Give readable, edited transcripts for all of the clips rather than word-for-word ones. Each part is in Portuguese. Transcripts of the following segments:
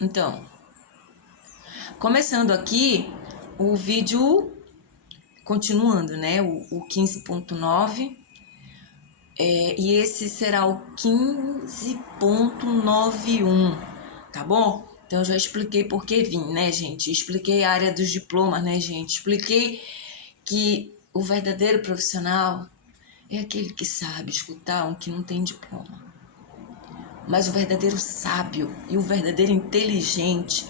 Então, começando aqui o vídeo, continuando, né? O 15.9, e esse será o 15.91, tá bom? Então, eu já expliquei por que vim, né, gente? Expliquei a área dos diplomas, né, gente? Expliquei que o verdadeiro profissional é aquele que sabe escutar um que não tem diploma. Mas o verdadeiro sábio e o verdadeiro inteligente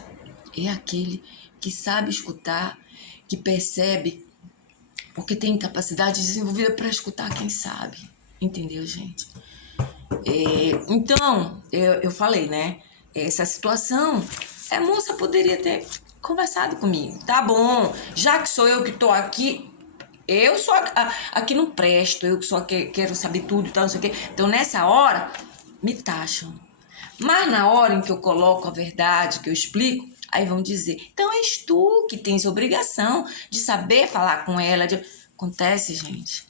é aquele que sabe escutar, que percebe, porque tem capacidade desenvolvida para escutar quem sabe. Entendeu, gente? Então, eu falei, né? Essa situação, a moça poderia ter conversado comigo. Tá bom, já que sou eu que tô aqui, eu sou aqui não presto, eu só quero saber tudo e tal, não sei o quê. Então, nessa hora, me taxam. Mas na hora em que eu coloco a verdade, que eu explico, aí vão dizer, então és tu que tens obrigação de saber falar com ela. Acontece, gente,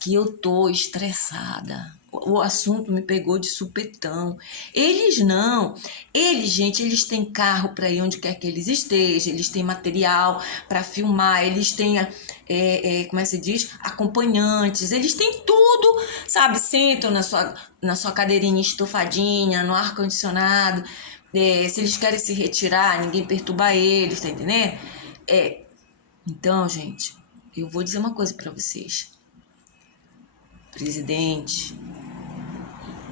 que eu tô estressada. O assunto me pegou de supetão. Eles não. Eles, gente, eles têm carro para ir onde quer que eles estejam, eles têm material para filmar, eles têm, como é que se diz? Acompanhantes, eles têm tudo, sabe? Sentam na sua cadeirinha estufadinha, no ar-condicionado. Se eles querem se retirar, ninguém perturba eles, tá entendendo? Então, gente, eu vou dizer uma coisa para vocês. Presidente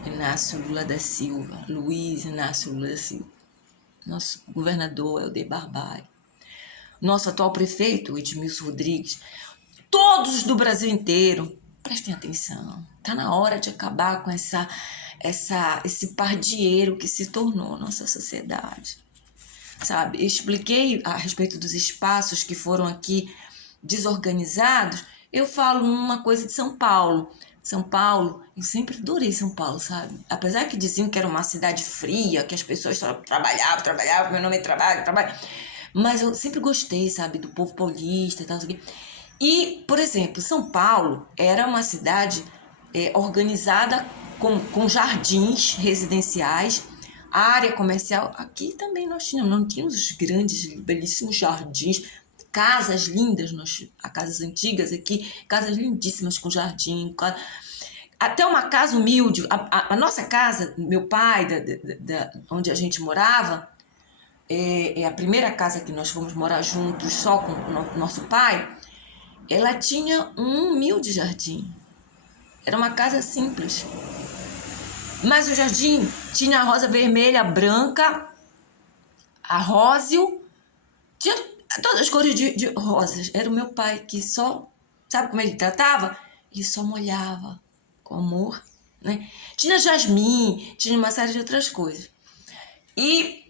Inácio Lula da Silva, Luiz Inácio Lula da Silva, nosso governador Helder Barbalho, nosso atual prefeito Edmilson Rodrigues, todos do Brasil inteiro, prestem atenção, tá na hora de acabar com esse pardieiro que se tornou nossa sociedade, sabe? Eu expliquei a respeito dos espaços que foram aqui desorganizados. Eu falo uma coisa de São Paulo. São Paulo, eu sempre adorei São Paulo, sabe? Apesar que diziam que era uma cidade fria, que as pessoas só trabalhavam, meu nome é trabalho. Mas eu sempre gostei, sabe, do povo paulista e tal, assim. E, por exemplo, São Paulo era uma cidade organizada com jardins residenciais, área comercial. Aqui também nós não tínhamos os grandes, belíssimos jardins, casas lindas, casas antigas aqui, casas lindíssimas com jardim, até uma casa humilde. A nossa casa, meu pai, onde a gente morava, a primeira casa que nós fomos morar juntos, só com o nosso pai, ela tinha um humilde jardim. Era uma casa simples. Mas o jardim tinha a rosa vermelha, a branca, a róseo, tinha todas as cores de rosas. Era o meu pai que só, sabe como ele tratava? Ele só molhava com amor, né? Tinha jasmim, tinha uma série de outras coisas. E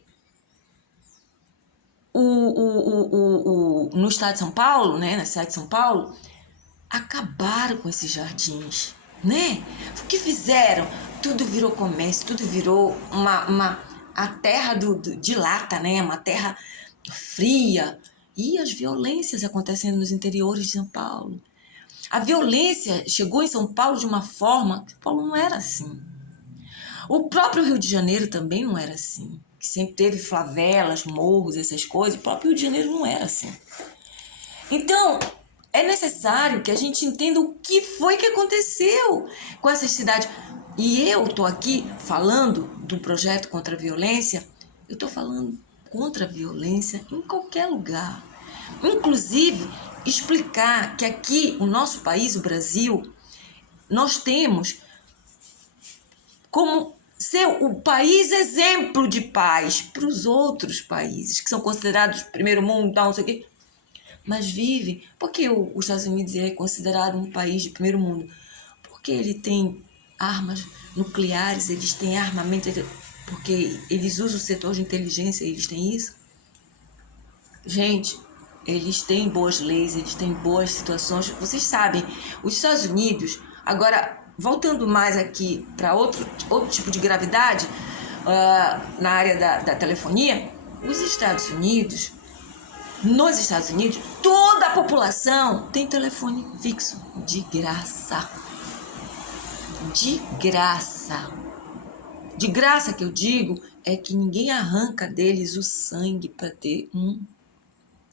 no estado de São Paulo, né, na cidade de São Paulo, acabaram com esses jardins, né? O que fizeram? Tudo virou comércio, tudo virou a terra de lata, né? Uma terra fria. E as violências acontecendo nos interiores de São Paulo. A violência chegou em São Paulo de uma forma que São Paulo não era assim. O próprio Rio de Janeiro também não era assim. Que sempre teve favelas, morros, essas coisas. O próprio Rio de Janeiro não era assim. Então, é necessário que a gente entenda o que foi que aconteceu com essas cidades. E eu estou aqui falando do projeto contra a violência, eu estou falando contra a violência em qualquer lugar. Inclusive, explicar que aqui, o nosso país, o Brasil, nós temos como ser o país exemplo de paz para os outros países, que são considerados primeiro mundo, tal, não sei o quê. Mas vive, porque os Estados Unidos é considerado um país de primeiro mundo? Porque ele tem armas nucleares, eles têm armamento, porque eles usam o setor de inteligência, eles têm isso. Gente, eles têm boas leis, eles têm boas situações. Vocês sabem, os Estados Unidos, agora, voltando mais aqui para outro tipo de gravidade, na área da telefonia, nos Estados Unidos, toda a população tem telefone fixo, de graça. De graça. De graça que eu digo é que ninguém arranca deles o sangue para ter um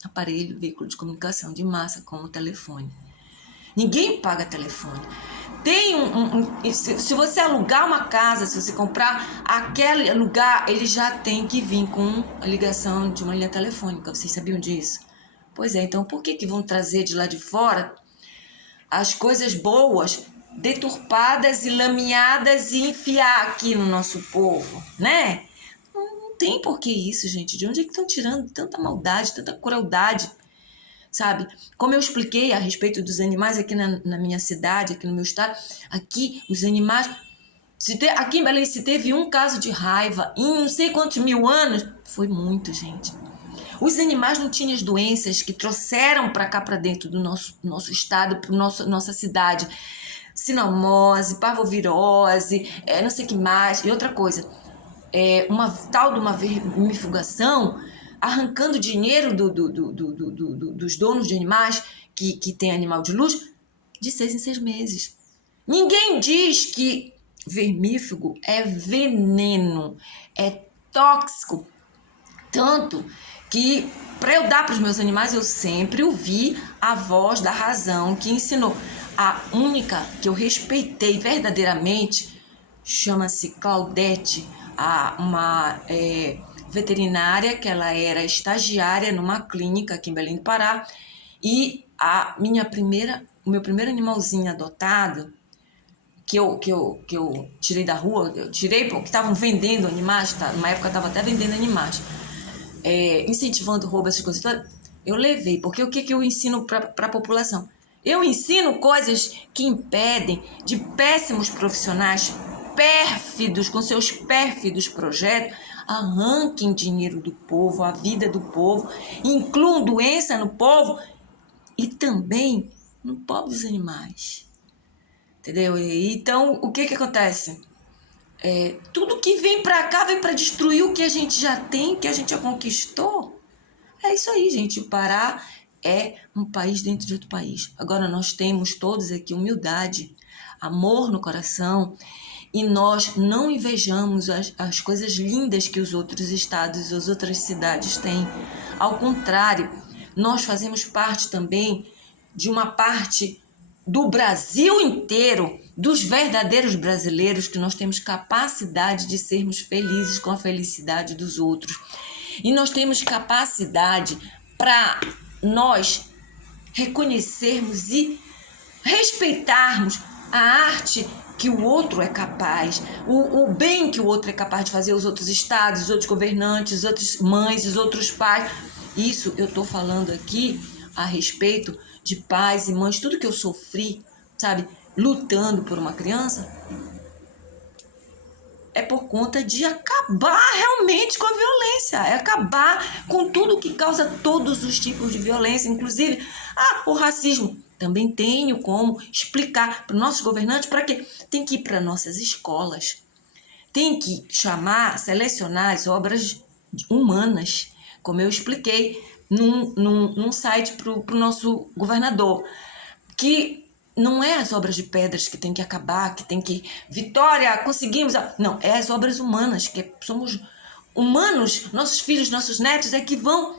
aparelho, veículo de comunicação de massa como o telefone. Ninguém paga telefone. Tem se você alugar uma casa, se você comprar aquele lugar, ele já tem que vir com a ligação de uma linha telefônica. Vocês sabiam disso? Pois é, então por que vão trazer de lá de fora as coisas boas, deturpadas e lameadas e enfiar aqui no nosso povo, né? Não tem por que isso, gente. De onde é que estão tirando tanta maldade, tanta crueldade? Sabe? Como eu expliquei a respeito dos animais aqui na minha cidade, aqui no meu estado, aqui os animais... aqui em Belém, se teve um caso de raiva em não sei quantos mil anos, foi muito, gente. Os animais não tinham as doenças que trouxeram para cá, para dentro do nosso estado, para nossa cidade. Sinomose, parvovirose, não sei o que mais. E outra coisa, uma tal de uma vermifugação, arrancando dinheiro dos donos de animais que tem animal de luxo, de 6 em 6 meses. Ninguém diz que vermífugo é veneno, é tóxico. Tanto que, para eu dar para os meus animais, eu sempre ouvi a voz da razão que ensinou. A única que eu respeitei verdadeiramente chama-se Claudete, uma veterinária, que ela era estagiária numa clínica aqui em Belém do Pará, e o meu primeiro animalzinho adotado, que eu tirei da rua, eu tirei porque estavam vendendo animais, numa época eu estava até vendendo animais, incentivando o roubo, essas coisas todas, eu levei, porque o que eu ensino para a população? Eu ensino coisas que impedem de péssimos profissionais pérfidos, com seus pérfidos projetos, arranquem dinheiro do povo, a vida do povo, incluam doença no povo e também no pobres animais. Entendeu? Então, o que acontece? Tudo que vem para cá vem para destruir o que a gente já tem, que a gente já conquistou. É isso aí, gente. O Pará é um país dentro de outro país. Agora nós temos todos aqui humildade, amor no coração, e nós não invejamos as coisas lindas que os outros estados e as outras cidades têm. Ao contrário, nós fazemos parte também de uma parte do Brasil inteiro, dos verdadeiros brasileiros, que nós temos capacidade de sermos felizes com a felicidade dos outros. E nós temos capacidade para nós reconhecermos e respeitarmos a arte que o outro é capaz, o bem que o outro é capaz de fazer, os outros estados, os outros governantes, as outras mães, os outros pais. Isso eu estou falando aqui a respeito de pais e mães, tudo que eu sofri, sabe, lutando por uma criança, é por conta de acabar realmente com a violência, é acabar com tudo que causa todos os tipos de violência, inclusive o racismo. Também tenho como explicar para os nossos governantes para quê? Tem que ir para nossas escolas, tem que selecionar as obras humanas, como eu expliquei num site para o nosso governador, que não é as obras de pedras que tem que acabar, que tem que... Vitória, conseguimos... Não, é as obras humanas, que somos humanos, nossos filhos, nossos netos é que vão...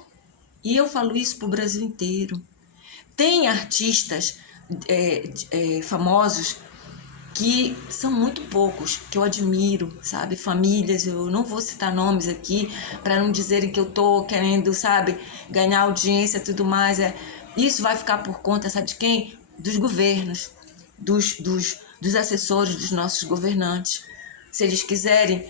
E eu falo isso para o Brasil inteiro. Tem artistas famosos que são muito poucos, que eu admiro, sabe? Famílias, eu não vou citar nomes aqui para não dizerem que eu tô querendo, sabe, ganhar audiência e tudo mais. Isso vai ficar por conta, sabe de quem? Dos governos, dos assessores dos nossos governantes. Se eles quiserem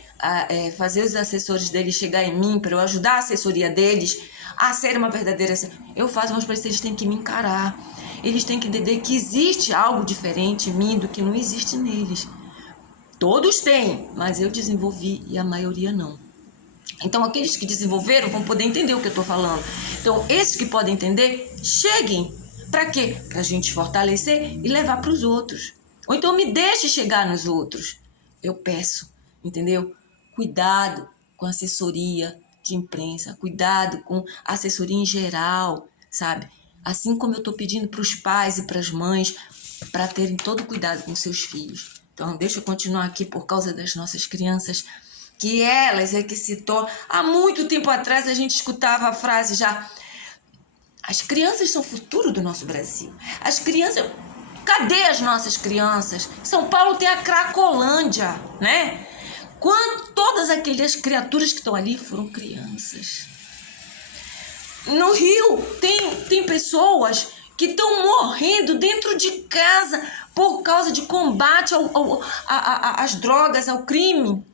fazer os assessores deles chegar em mim para eu ajudar a assessoria deles a ser uma verdadeira... Eu faço, mas para isso eles têm que me encarar. Eles têm que entender que existe algo diferente em mim do que não existe neles. Todos têm, mas eu desenvolvi e a maioria não. Então, aqueles que desenvolveram vão poder entender o que eu estou falando. Então, esses que podem entender, cheguem. Para quê? Para a gente fortalecer e levar para os outros. Ou então me deixe chegar nos outros. Eu peço, entendeu? Cuidado com assessoria de imprensa, cuidado com assessoria em geral, sabe? Assim como eu estou pedindo para os pais e para as mães para terem todo cuidado com seus filhos. Então, deixa eu continuar aqui por causa das nossas crianças. que elas é que se tornam... Há muito tempo atrás a gente escutava a frase já: as crianças são o futuro do nosso Brasil. As crianças... Cadê as nossas crianças? São Paulo tem a Cracolândia, né? Todas aquelas criaturas que estão ali foram crianças. No Rio tem pessoas que estão morrendo dentro de casa por causa de combate às drogas, ao crime.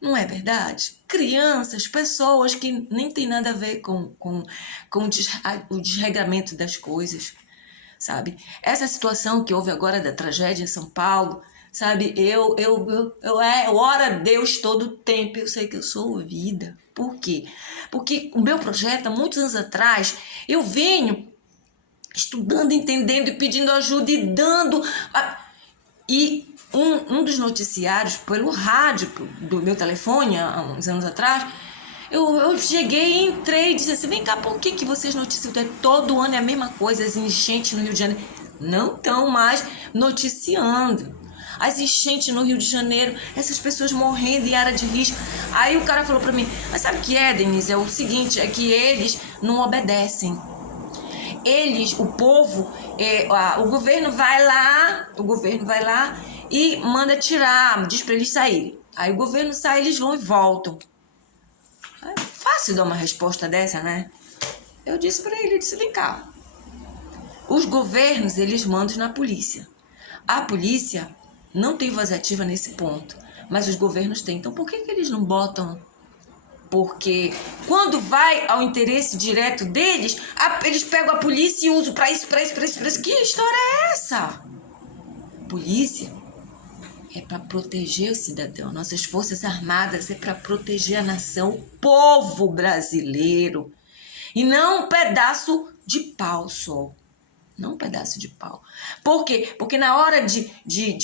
Não é verdade? Crianças, pessoas que nem tem nada a ver com o desregramento das coisas, sabe? Essa situação que houve agora da tragédia em São Paulo, sabe? Eu oro a Deus todo o tempo, eu sei que eu sou ouvida. Por quê? Porque o meu projeto, há muitos anos atrás, eu venho estudando, entendendo e pedindo ajuda e dando... E um dos noticiários, pelo rádio do meu telefone, há uns anos atrás, eu cheguei, entrei e disse assim: vem cá, por que vocês noticiam? Todo ano é a mesma coisa, as enchentes no Rio de Janeiro. Não estão mais noticiando. As enchentes no Rio de Janeiro, essas pessoas morrendo em área de risco. Aí o cara falou pra mim: mas sabe o que é, Denise? É o seguinte, é que eles não obedecem. O povo, o governo vai lá e manda tirar, diz pra eles saírem. Aí o governo sai, eles vão e voltam. É fácil dar uma resposta dessa, né? Eu disse pra ele, vem cá. Os governos, eles mandam na polícia. A polícia não tem voz ativa nesse ponto, mas os governos têm. Então por que eles não botam? Porque quando vai ao interesse direto deles, eles pegam a polícia e usam pra isso. Que história é essa? Polícia é para proteger o cidadão. Nossas forças armadas é para proteger a nação, o povo brasileiro. E não um pedaço de pau só. Não um pedaço de pau. Por quê? Porque na hora de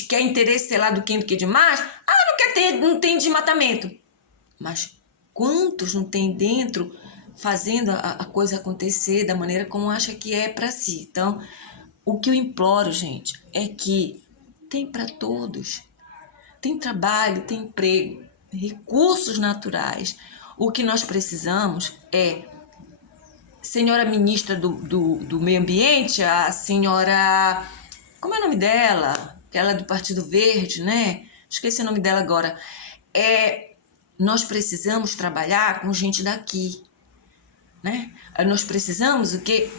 que é interesse, sei lá, do que demais, não tem desmatamento. Mas quantos não tem dentro fazendo a coisa acontecer da maneira como acha que é para si? Então, o que eu imploro, gente, é que tem para todos. Tem trabalho, tem emprego, recursos naturais. O que nós precisamos é, senhora ministra do Meio Ambiente, a senhora... Como é o nome dela? Aquela do Partido Verde, né? Esqueci o nome dela agora. Nós precisamos trabalhar com gente daqui, né? Nós precisamos o quê?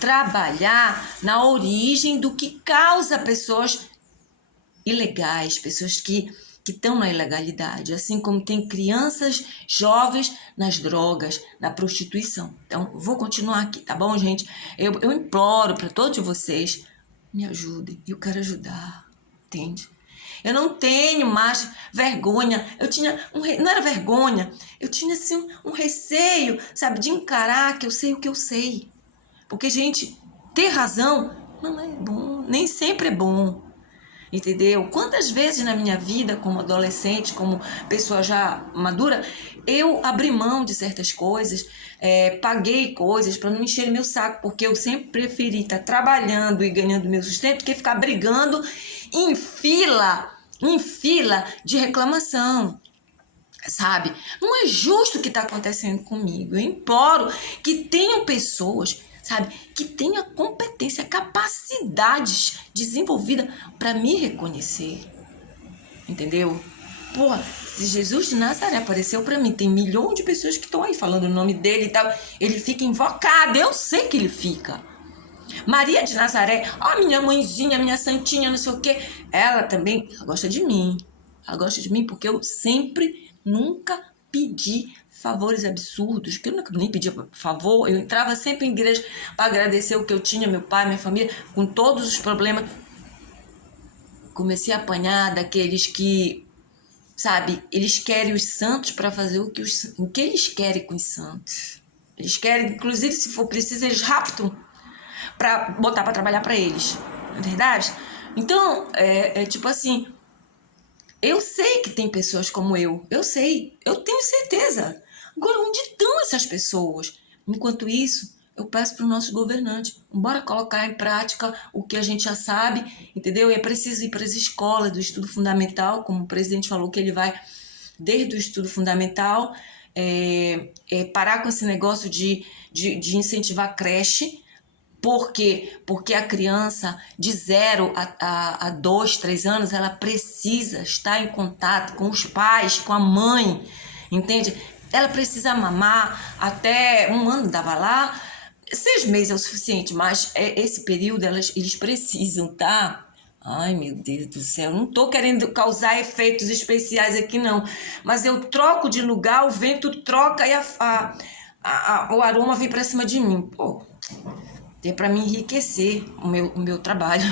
Trabalhar na origem do que causa pessoas ilegais, pessoas que estão na ilegalidade, assim como tem crianças jovens nas drogas, na prostituição. Então, vou continuar aqui, tá bom, gente? Eu imploro para todos vocês, me ajudem, eu quero ajudar, entende? Eu não tenho mais vergonha, eu tinha, não era vergonha, eu tinha assim um receio, sabe, de encarar que eu sei o que eu sei. Porque, gente, ter razão não é bom, nem sempre é bom. Entendeu? Quantas vezes na minha vida, como adolescente, como pessoa já madura, eu abri mão de certas coisas, paguei coisas para não encher meu saco, porque eu sempre preferi estar trabalhando e ganhando meu sustento do que ficar brigando em fila de reclamação, sabe? Não é justo o que está acontecendo comigo. Eu imploro que tenham pessoas, sabe, que tenha competência, capacidades desenvolvidas para me reconhecer, entendeu? Porra, se Jesus de Nazaré apareceu para mim, tem milhões de pessoas que estão aí falando o nome dele e tal, ele fica invocado, eu sei que ele fica. Maria de Nazaré, minha mãezinha, minha santinha, não sei o quê, ela também, ela gosta de mim porque eu nunca pedi favores absurdos, que eu nem pedia favor, eu entrava sempre em igreja para agradecer o que eu tinha, meu pai, minha família, com todos os problemas. Comecei a apanhar daqueles que, sabe, eles querem os santos para fazer o que eles querem com os santos. Eles querem, inclusive, se for preciso, eles raptam para botar para trabalhar para eles, não é verdade? Então, tipo assim, eu sei que tem pessoas como eu sei, eu tenho certeza. Agora, onde estão essas pessoas? Enquanto isso, eu peço para o nosso governante, bora colocar em prática o que a gente já sabe, entendeu? E é preciso ir para as escolas do estudo fundamental, como o presidente falou que ele vai desde o estudo fundamental, parar com esse negócio de incentivar a creche. Por quê? Porque a criança de 0 a 2, 3 anos, ela precisa estar em contato com os pais, com a mãe, entende? Ela precisa mamar, até 1 ano dava lá, 6 meses é o suficiente, mas esse período eles precisam, tá? Ai, meu Deus do céu, não tô querendo causar efeitos especiais aqui, não. Mas eu troco de lugar, o vento troca e o aroma vem pra cima de mim. Pô, é para me enriquecer o meu trabalho.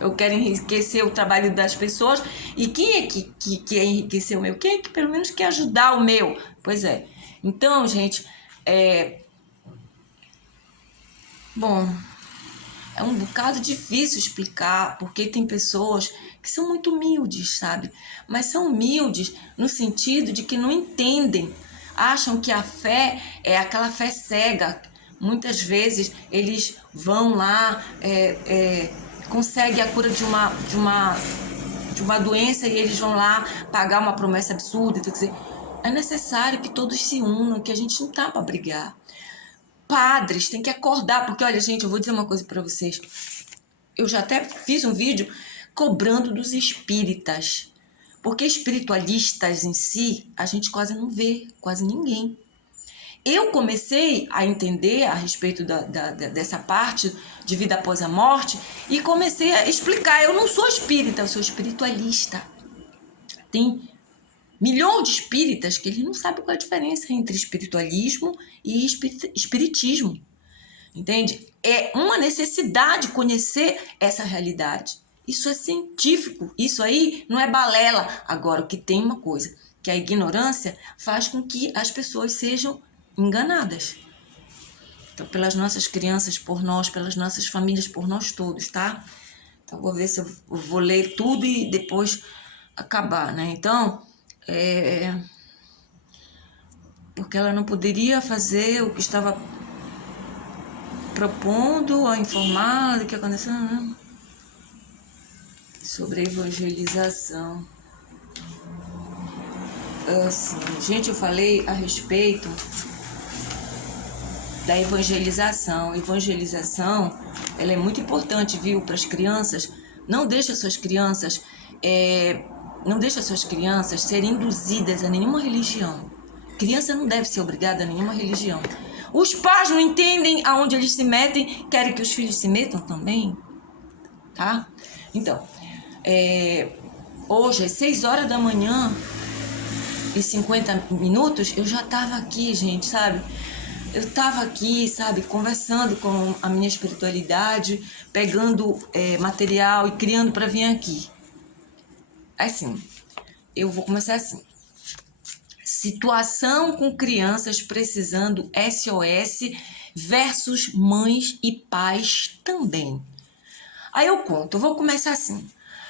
Eu quero enriquecer o trabalho das pessoas. E quem é que quer enriquecer o meu? Quem é que pelo menos quer ajudar o meu? Pois é. Então, gente, bom, é um bocado difícil explicar, porque tem pessoas que são muito humildes, sabe? Mas são humildes no sentido de que não entendem. Acham que a fé é aquela fé cega. Muitas vezes eles vão lá, conseguem a cura de uma doença e eles vão lá pagar uma promessa absurda. Quer dizer, é necessário que todos se unam, que a gente não tá para brigar. Padres têm que acordar, porque olha, gente, eu vou dizer uma coisa para vocês. Eu já até fiz um vídeo cobrando dos espíritas, porque espiritualistas em si, a gente quase não vê, quase ninguém. Eu comecei a entender a respeito dessa parte de vida após a morte e comecei a explicar. Eu não sou espírita, eu sou espiritualista. Tem milhões de espíritas que eles não sabem qual é a diferença entre espiritualismo e espiritismo. Entende? É uma necessidade conhecer essa realidade. Isso é científico, isso aí não é balela. Agora, o que tem uma coisa, que a ignorância faz com que as pessoas sejam enganadas. Então, pelas nossas crianças, por nós, pelas nossas famílias, por nós todos, tá? Então, vou ver se eu vou ler tudo e depois acabar, né? Então, porque ela não poderia fazer o que estava propondo a informar do que aconteceu, né? Sobre a evangelização. Assim, gente, eu falei a respeito da evangelização. Evangelização, ela é muito importante, viu, para as crianças. Não deixa suas crianças serem induzidas a nenhuma religião. Criança não deve ser obrigada a nenhuma religião. Os pais não entendem aonde eles se metem, querem que os filhos se metam também, tá? Então, hoje às 6 horas da manhã e 50 minutos, eu já estava aqui, gente, sabe? Eu estava aqui, sabe, conversando com a minha espiritualidade, pegando material e criando para vir aqui. Assim, eu vou começar assim. Situação com crianças precisando SOS versus mães e pais também. Aí eu conto, eu vou começar assim.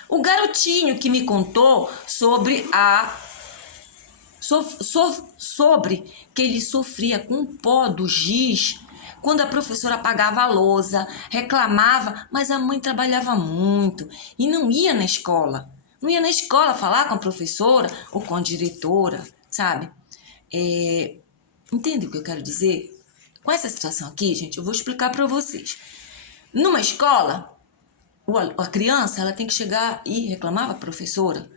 O garotinho que me contou sobre sobre que ele sofria com o pó do giz quando a professora apagava a lousa, reclamava, mas a mãe trabalhava muito e não ia na escola. Não ia na escola falar com a professora ou com a diretora, sabe? Entende o que eu quero dizer? Com essa situação aqui, gente, eu vou explicar para vocês. Numa escola, a criança ela tem que chegar e reclamar para a professora.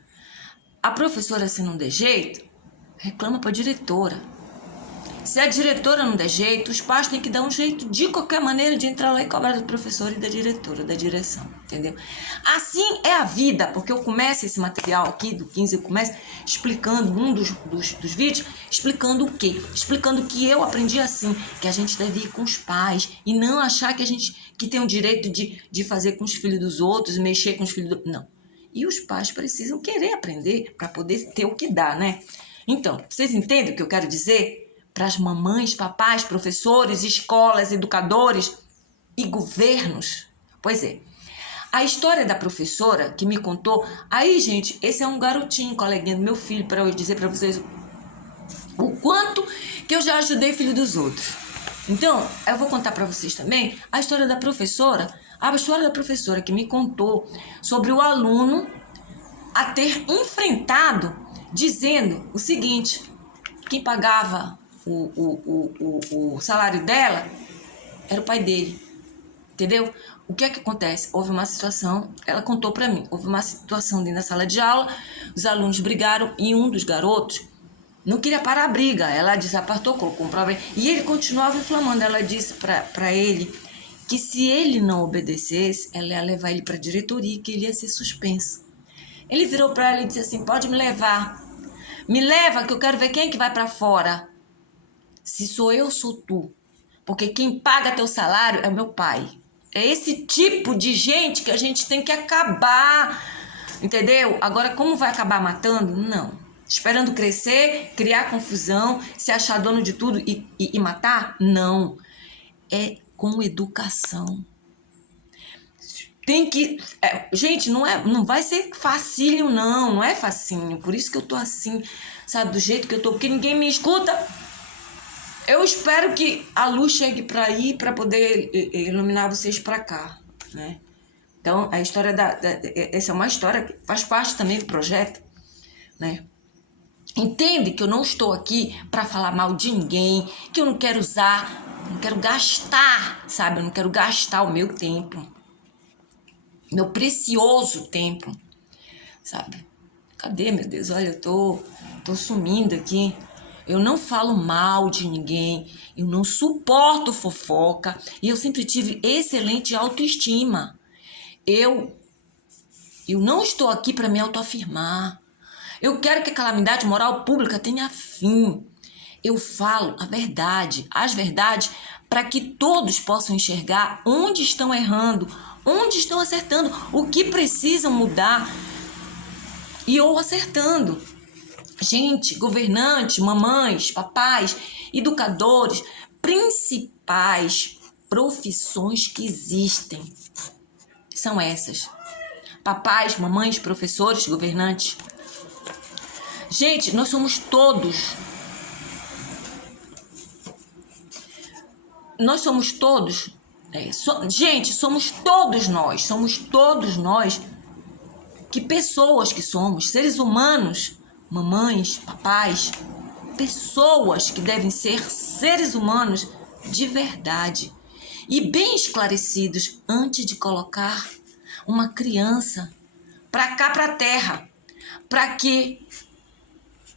A professora, se não der jeito, reclama para a diretora. Se a diretora não der jeito, os pais têm que dar um jeito de qualquer maneira de entrar lá e cobrar do professor e da diretora, da direção, entendeu? Assim é a vida, porque eu começo esse material aqui do 15, eu começo explicando um dos vídeos, explicando o quê? Explicando que eu aprendi assim, que a gente deve ir com os pais e não achar que a gente tem o direito de fazer com os filhos dos outros, mexer com os filhos do... Não. E os pais precisam querer aprender para poder ter o que dá, né? Então, vocês entendem o que eu quero dizer? Para as mamães, papais, professores, escolas, educadores e governos. Pois é. A história da professora que me contou... Aí, gente, esse é um garotinho, coleguinha do meu filho, para eu dizer para vocês o quanto que eu já ajudei filho dos outros. Então, eu vou contar para vocês também a história da professora. A história da professora que me contou sobre o aluno a ter enfrentado dizendo o seguinte: quem pagava o salário dela era o pai dele, entendeu? O que é que acontece? Houve uma situação, ela contou para mim, houve uma situação dentro da sala de aula, os alunos brigaram e um dos garotos não queria parar a briga, ela desapartou, colocou um problema, e ele continuava inflamando. Ela disse para ele que se ele não obedecesse, ela ia levar ele para a diretoria e que ele ia ser suspenso. Ele virou para ela e disse assim: pode me levar, me leva que eu quero ver quem é que vai para fora. Se sou eu, sou tu, porque quem paga teu salário é meu pai. É esse tipo de gente que a gente tem que acabar, entendeu? Agora, como vai acabar matando? Não. Esperando crescer, criar confusão, se achar dono de tudo e matar? Não. É com educação. Tem que... gente, não vai ser facinho, não é facinho. Por isso que eu tô assim, sabe, do jeito que eu tô, porque ninguém me escuta. Eu espero que a luz chegue para aí, para poder iluminar vocês para cá, né? Então, a história essa é uma história que faz parte também do projeto, né? Entende que eu não estou aqui para falar mal de ninguém, que eu não quero usar, não quero gastar, sabe? Eu não quero gastar o meu tempo, meu precioso tempo, sabe? Cadê, meu Deus? Olha, eu tô sumindo aqui. Eu não falo mal de ninguém, eu não suporto fofoca e eu sempre tive excelente autoestima. Eu não estou aqui para me autoafirmar. Eu quero que a calamidade moral pública tenha fim. Eu falo a verdade, as verdades, para que todos possam enxergar onde estão errando, onde estão acertando, o que precisam mudar e ou acertando. Gente, governantes, mamães, papais, educadores, principais profissões que existem são essas. Papais, mamães, professores, governantes. Gente, nós somos todos. Nós somos todos. Gente, somos todos nós. Que pessoas que somos, seres humanos, mamães, papais, pessoas que devem ser seres humanos de verdade e bem esclarecidos antes de colocar uma criança para cá, para a terra, para que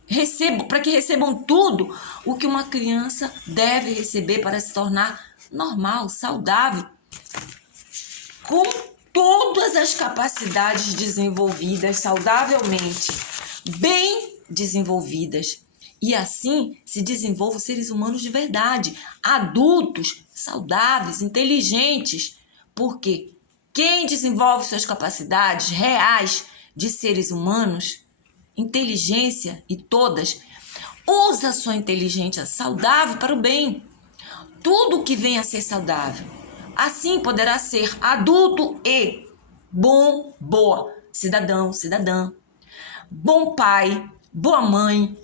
recebam tudo o que uma criança deve receber para se tornar normal, saudável, com todas as capacidades desenvolvidas saudavelmente, bem desenvolvidas. E assim se desenvolvam seres humanos de verdade, adultos, saudáveis, inteligentes. Porque quem desenvolve suas capacidades reais de seres humanos, inteligência e todas, usa sua inteligência saudável para o bem. Tudo que venha a ser saudável. Assim poderá ser adulto e boa, cidadão, cidadã, bom pai, boa mãe,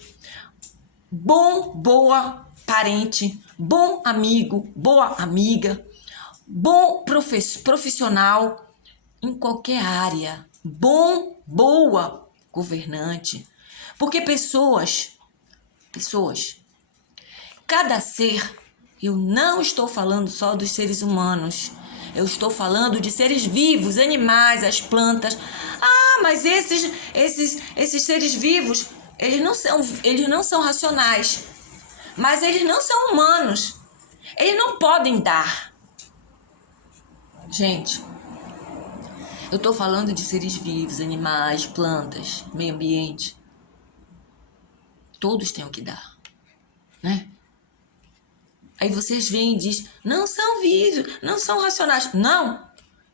boa parente, bom amigo, boa amiga, bom profissional em qualquer área, boa governante. Porque pessoas, cada ser, eu não estou falando só dos seres humanos, eu estou falando de seres vivos, animais, as plantas. Ah, mas esses seres vivos, eles não são racionais, mas eles não são humanos. Eles não podem dar. Gente, eu estou falando de seres vivos, animais, plantas, meio ambiente. Todos têm o que dar, né? Aí vocês vêm e dizem, não são vivos, não são racionais. Não.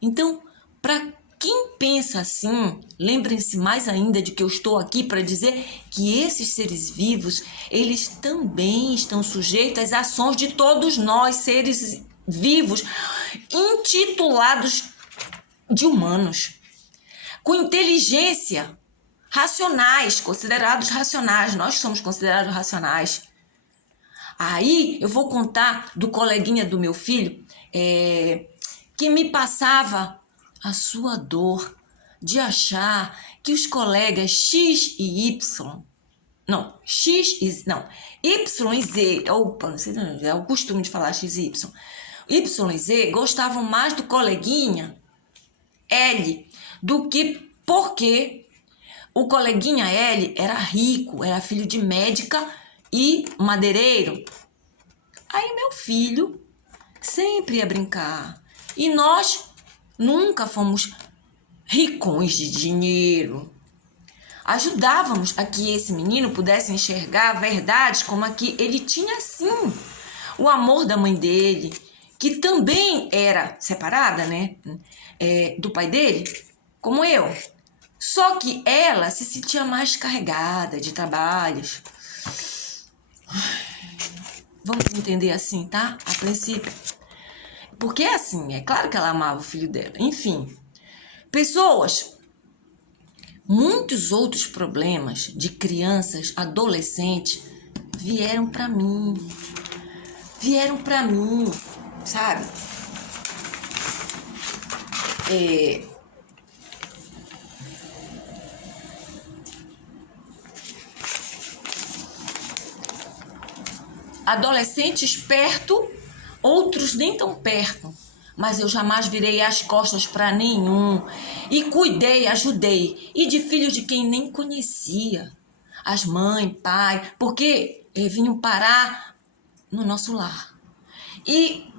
Então, para quem pensa assim, lembrem-se mais ainda de que eu estou aqui para dizer que esses seres vivos, eles também estão sujeitos às ações de todos nós, seres vivos, intitulados de humanos, com inteligência, racionais, considerados racionais. Nós somos considerados racionais. Aí eu vou contar do coleguinha do meu filho, que me passava a sua dor de achar que os colegas X e Y Não, X e... Não, Y e Z... Opa, não sei, é o costume de falar X e Y. Y e Z gostavam mais do coleguinha L do que porque o coleguinha L era rico, era filho de médica e madeireiro. Aí meu filho sempre ia brincar. E nós nunca fomos ricões de dinheiro. Ajudávamos a que esse menino pudesse enxergar verdades como a que ele tinha sim. O amor da mãe dele, que também era separada, né, do pai dele, como eu. Só que ela se sentia mais carregada de trabalhos. Vamos entender assim, tá? A princípio. Porque assim, é claro que ela amava o filho dela. Enfim, muitos outros problemas de crianças, adolescentes, vieram pra mim. Sabe? Adolescentes perto, outros nem tão perto, mas eu jamais virei as costas para nenhum e cuidei, ajudei, e de filhos de quem nem conhecia, as mães, pai, porque vinham parar no nosso lar. E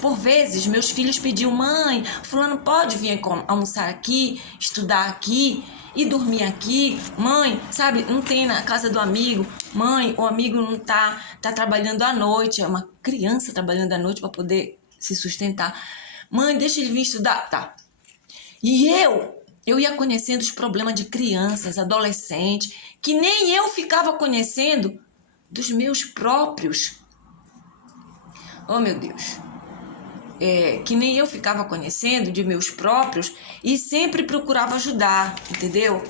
por vezes, meus filhos pediam: mãe, fulano pode vir almoçar aqui, estudar aqui e dormir aqui? Mãe, sabe, não tem na casa do amigo. Mãe, o amigo não tá trabalhando à noite, é uma criança trabalhando à noite para poder se sustentar. Mãe, deixa ele vir estudar. Tá. E eu ia conhecendo os problemas de crianças, adolescentes, que nem eu ficava conhecendo dos meus próprios. Oh, meu Deus. Que nem eu ficava conhecendo de meus próprios e sempre procurava ajudar, entendeu?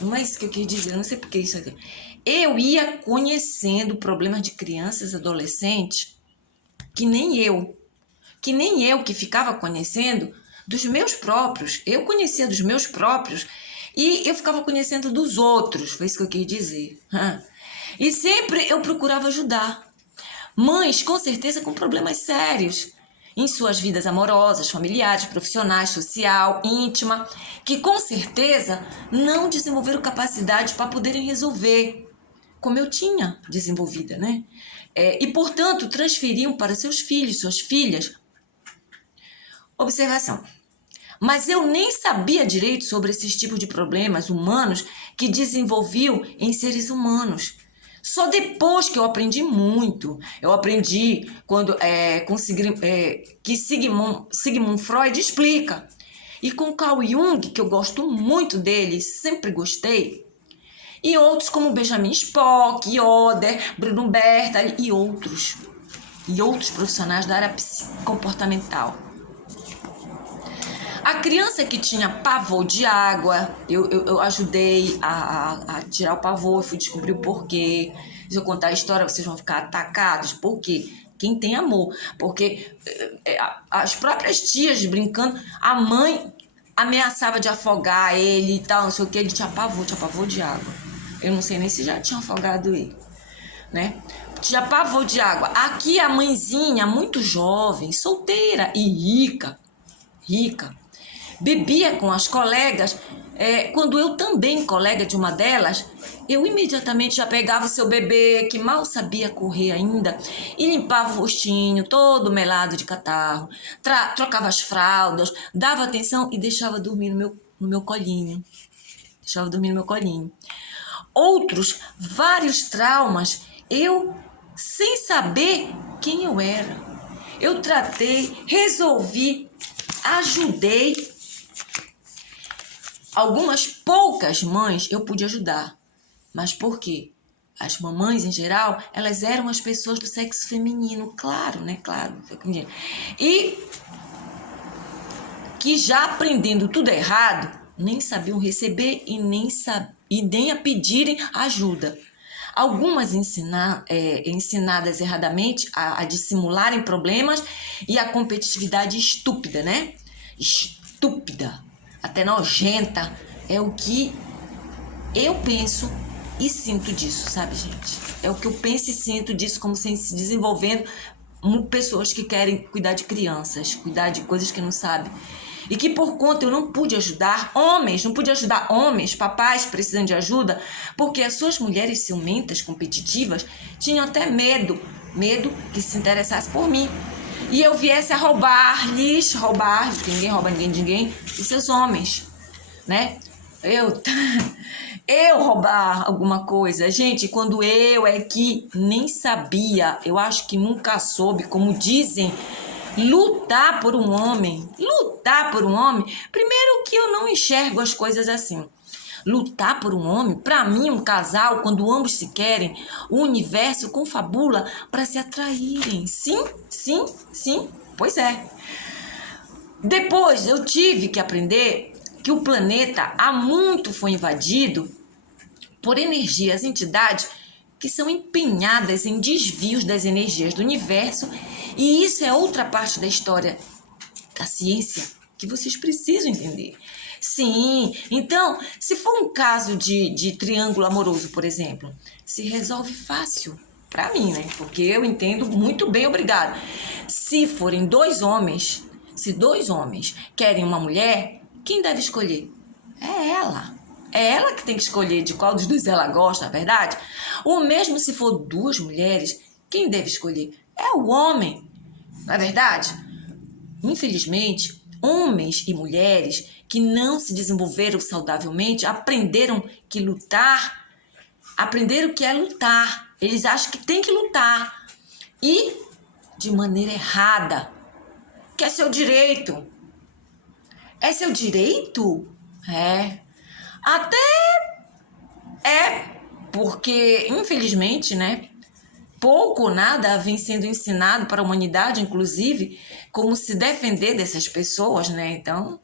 Não é isso que eu quis dizer, não sei por que isso aqui. Eu ia conhecendo problemas de crianças, adolescentes, que nem eu que ficava conhecendo dos meus próprios. Eu conhecia dos meus próprios e eu ficava conhecendo dos outros, foi isso que eu quis dizer. E sempre eu procurava ajudar. Mães, com certeza, com problemas sérios em suas vidas amorosas, familiares, profissionais, social, íntima, que com certeza não desenvolveram capacidade para poderem resolver, como eu tinha desenvolvida, né? E, portanto, transferiam para seus filhos, suas filhas. Observação. Mas eu nem sabia direito sobre esses tipos de problemas humanos que desenvolviam em seres humanos. Só depois que eu aprendi muito. Eu aprendi quando que Sigmund Freud explica. E com Carl Jung, que eu gosto muito dele, sempre gostei. E outros como Benjamin Spock, Yoder, Bruno Berta e outros. E outros profissionais da área comportamental. A criança que tinha pavor de água, eu ajudei a tirar o pavor, fui descobrir o porquê. Se eu contar a história, vocês vão ficar atacados. Por quê? Quem tem amor. Porque as próprias tias brincando, a mãe ameaçava de afogar ele e tal, não sei o que, ele tinha pavor de água. Eu não sei nem se já tinha afogado ele, né? Tinha pavor de água. Aqui a mãezinha, muito jovem, solteira e rica, bebia com as colegas. Quando eu também, colega de uma delas, eu imediatamente já pegava o seu bebê, que mal sabia correr ainda, e limpava o rostinho todo melado de catarro, trocava as fraldas, dava atenção e deixava dormir no meu colinho. Outros, vários traumas, eu sem saber quem eu era. Eu tratei, resolvi, ajudei. Algumas poucas mães eu pude ajudar. Mas por quê? As mamães, em geral, elas eram as pessoas do sexo feminino. Claro, né? Claro. E que já aprendendo tudo errado, nem sabiam receber e nem a pedirem ajuda. Algumas ensinadas erradamente a dissimularem problemas e a competitividade estúpida, né? Estúpida, até nojenta, é o que Eu penso e sinto disso, sabe, gente? É o que eu penso e sinto disso, como se desenvolvendo pessoas que querem cuidar de crianças, cuidar de coisas que não sabem. E que por conta eu não pude ajudar homens, papais precisando de ajuda, porque as suas mulheres ciumentas, competitivas, tinham até medo que se interessasse por mim. E eu viesse a roubar-lhes, porque ninguém rouba ninguém de ninguém, os seus homens, né? Eu roubar alguma coisa. Gente, quando eu é que nem sabia, eu acho que nunca soube, como dizem, lutar por um homem. Primeiro que eu não enxergo as coisas assim. Lutar por um homem, para mim, um casal, quando ambos se querem, o universo confabula para se atraírem. Sim, pois é. Depois eu tive que aprender que o planeta há muito foi invadido por energias, entidades que são empenhadas em desvios das energias do universo, e isso é outra parte da história da ciência que vocês precisam entender. Sim, então, se for um caso de triângulo amoroso, por exemplo, se resolve fácil, para mim, né? Porque eu entendo muito bem, obrigado. Se forem dois homens querem uma mulher, quem deve escolher? É ela. É ela que tem que escolher de qual dos dois ela gosta, na verdade? Ou mesmo se for duas mulheres, quem deve escolher? É o homem, não é verdade? Infelizmente, homens e mulheres que não se desenvolveram saudavelmente aprenderam o que é lutar. Eles acham que tem que lutar. E de maneira errada. Que é seu direito. É seu direito? É. Até porque, infelizmente, né? Pouco ou nada vem sendo ensinado para a humanidade, inclusive, como se defender dessas pessoas, né? Então,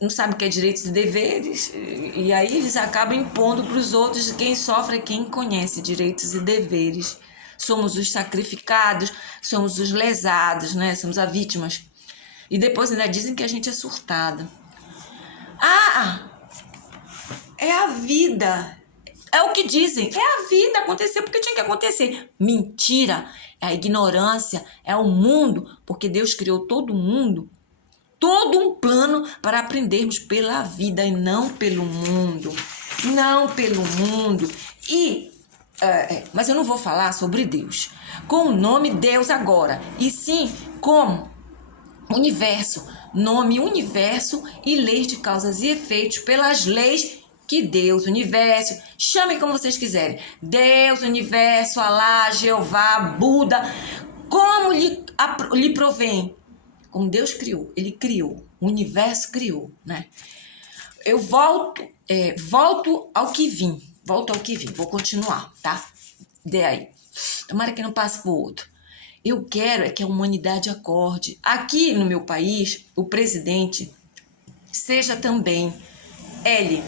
não sabe o que é direitos e deveres, e aí eles acabam impondo para os outros. Quem sofre é quem conhece direitos e deveres. Somos os sacrificados, somos os lesados, né? Somos as vítimas. E depois ainda dizem que a gente é surtada. É a vida. É o que dizem. É a vida acontecer porque tinha que acontecer. Mentira. É a ignorância. É o mundo. Porque Deus criou todo mundo. Todo um plano para aprendermos pela vida e não pelo mundo. Não pelo mundo. Mas eu não vou falar sobre Deus com o nome Deus agora. E sim como universo. Nome universo e leis de causas e efeitos pelas leis que Deus, universo, chamem como vocês quiserem. Deus, universo, Alá, Jeová, Buda, como lhe provém. Como Deus criou, ele criou, o universo criou, né? Eu volto ao que vim, vou continuar, tá? Daí, tomara que não passe pro outro. Eu quero é que a humanidade acorde. Aqui no meu país, o presidente seja também ele,